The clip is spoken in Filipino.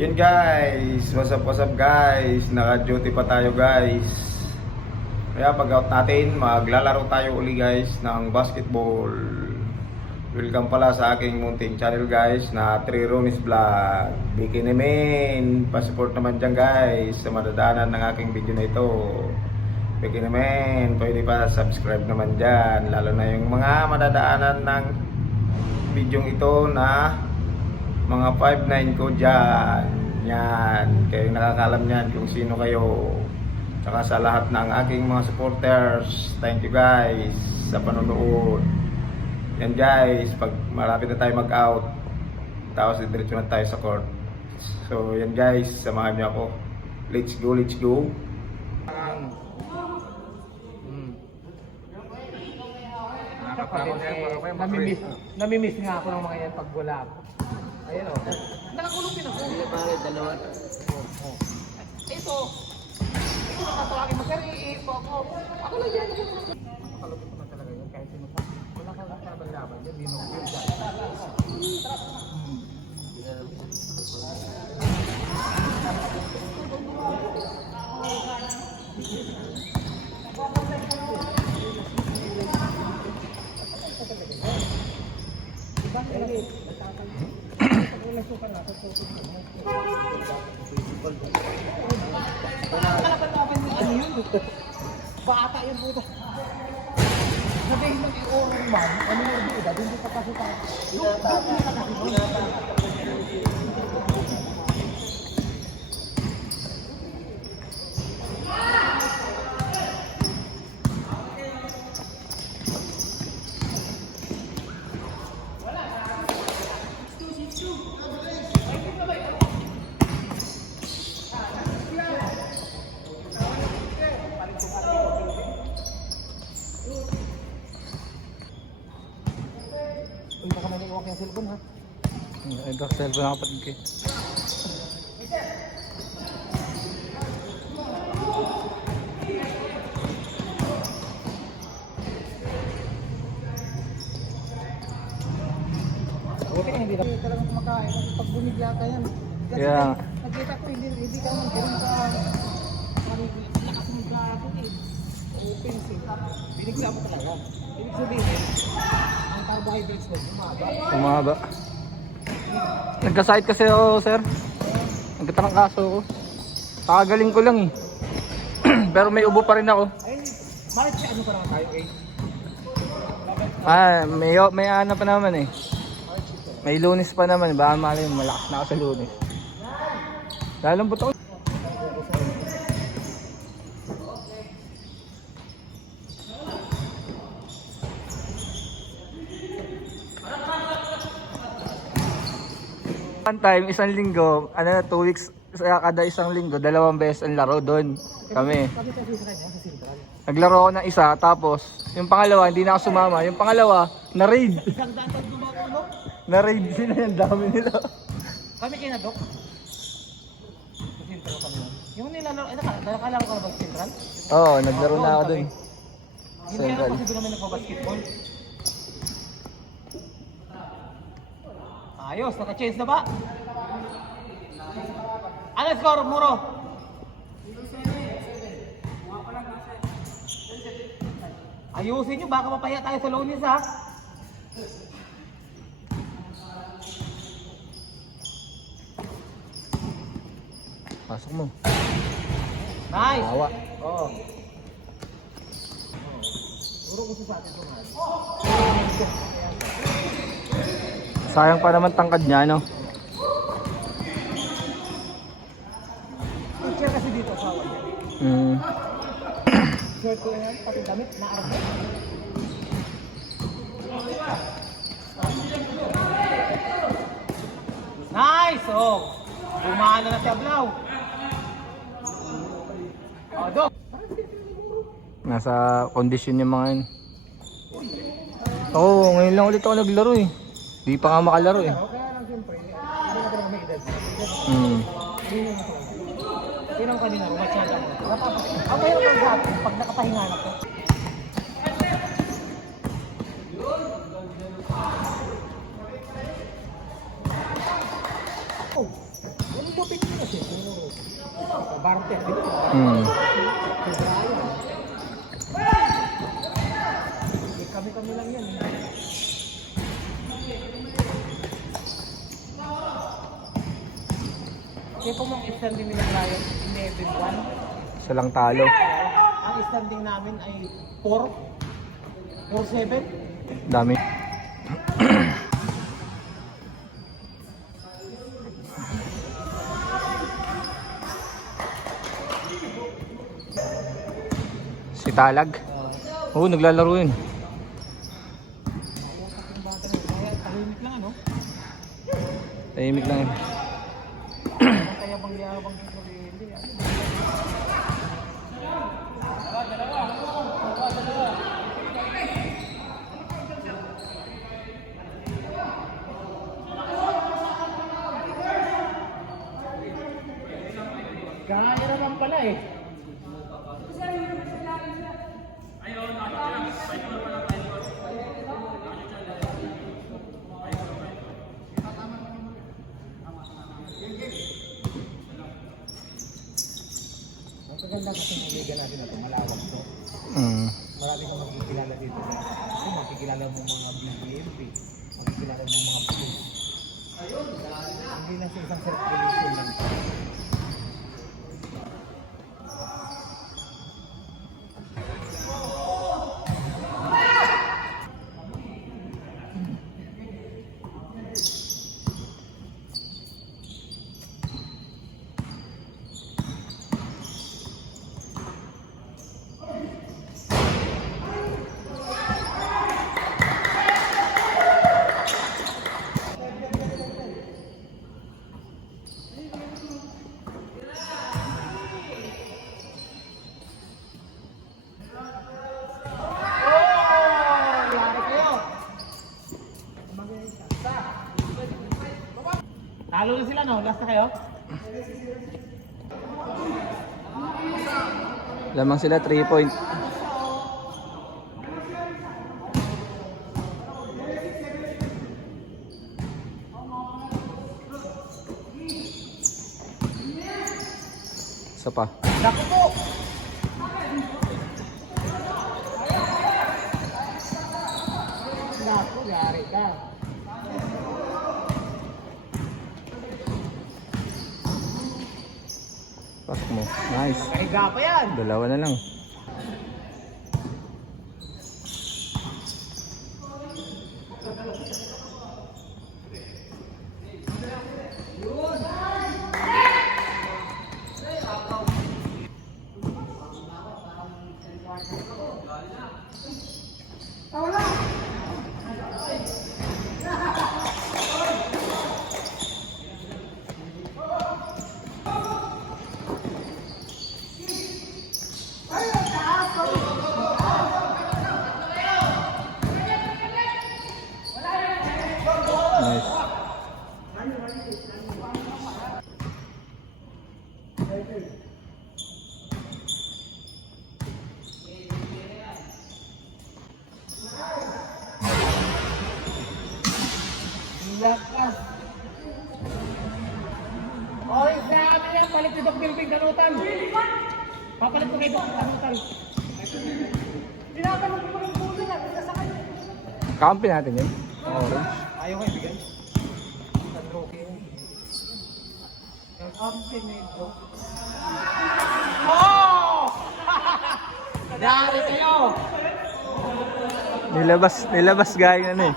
Yun guys, what's up guys, naka-duty pa tayo guys. Kaya pag out natin, maglalaro tayo uli guys ng basketball. Welcome pala sa aking munting channel guys na Trironis Vlog. Bikini Men, pa-support naman dyan guys sa madadaanan ng aking video na ito. Bikini Men, pwede pa subscribe naman dyan, lalo na yung mga madadaanan ng video ito na mga 5'9" ko dyan. Yan, kayo nakakalam yan kung sino kayo. Tsaka sa lahat ng aking mga supporters, thank you guys sa panonood. Yan guys, pag malapit na tayo mag-out, tapos diretso na tayo sa court. So yan guys, samahan niyo ako. Let's go, let's go. Namimiss nga ako ng mga yan pag wala ako. Ayan o. Nakakulong din ako. Hindi pare, dalawa. Ito nakatawagin mo. Sir, iipo ako. Ako lang yan. Nakalupit naman talaga yun. Kahit sino pa. Wala kang laban-laban. Yan, binong yun dyan. Ano yun? Bata yun puta. Sabihin mo i-oral man, ano yung edad, hindi pa kasi tayo. Hindi ka man iiwak yung cellphone ha. Ito, cellphone na kapatid ko. Okay, hindi talagang kumakain. Pag bumigla ka yan. Kasi Kaya nakita ko hindi ka man ganun ka nakasimigla ako eh. Open siya. Binigla mo talaga. Ibig sabihin, ang carbohydrates mo, umaba. Nagka-site kasi ako, sir. Nagkatrangkaso ako. Kakagaling ko lang eh. Pero may ubo pa rin ako. ayun, March ano pa naman tayo eh? May ano pa naman eh. May Lunes pa naman. Baka malay mo, malakas na ako sa Lunes. Lalambot ako. One time, isang linggo, 2 weeks, kada isang linggo, 2 beses ang laro doon. Kami. Sabi kasi sa kanya, sa Central. Naglaro ako ng isa, tapos yung pangalawa, hindi na ako sumama. Yung pangalawa, na-raid. Isang daan tayo gumagulo. Na-raid sila, yung dami nila. Kami kinadok. Sa Central kami yun. Yung nilalaro, nakalaro ka na ba sa Central? Oo, naglaro na ako doon. Hindi Central. naman kasi doon namin nagpa-basketball. Ayos, naka-change na ba? Ano score, Muro? Ayusin nyo, baka mapaya tayo sa Lunes ha. Pasok mo. Nice! Awa. Oo. Puro gusto sa atin ito nga. Sayang pa naman tangkad niya, no? Ang chair kasi dito sa awan. Shirt ko yan, pati damit, naarap. Nice! Oh! Bumaan na si Ablaw. Oh, Dok! Nasa kondisyon yung mga yun. Oo, ngayon lang ulit ako naglaro eh. Di pa nga makalaro eh. Kaya lang siyempre, hindi na talaga may edad. Tinang kanina, masyado ako. Ang mahirap ang lahat, pag nakapahinga na ko. topic nyo kasi, siguro. Barte, di ba? Hmm. Kami-kami lang yan. Kaya kung ang standing nila Brian, 11-1. Isa lang talo. Ang standing namin ay 4. 4-7. Dami. Si Talag. Oo, naglalaro yun. Tahimik lang ano? Tahimik lang yun. Kaya bang yabang yung sarili. Kaya naman pala eh. Maganda kasi ang liga natin na ito, malawak to. Mm. Marami kang makikilala dito. Kung makikilala mo mga BBMP, makikilala mo mga police. Hindi lang sa isang circulation lang. Talo na sila no? Last na kayo? Lamang sila 3 point. Isa pa. Naku po! Naku, yari ka. Pasok mo. Nice. Kahiga pa yan! Dalawa na lang. Nice. Lakas! Oy, sabi niya, palit si Doc Bilbing Danutan! Papalit ko kay Doc Danutan! Tinatanong ko pa ng pulo na, kasi sa kanya. Kampi natin yun. Ang orange. Ayaw ko ibigay. Sa trophy yun. Yung kampi ni Doc. Oh! Dari kayo! Nilabas gaya na eh.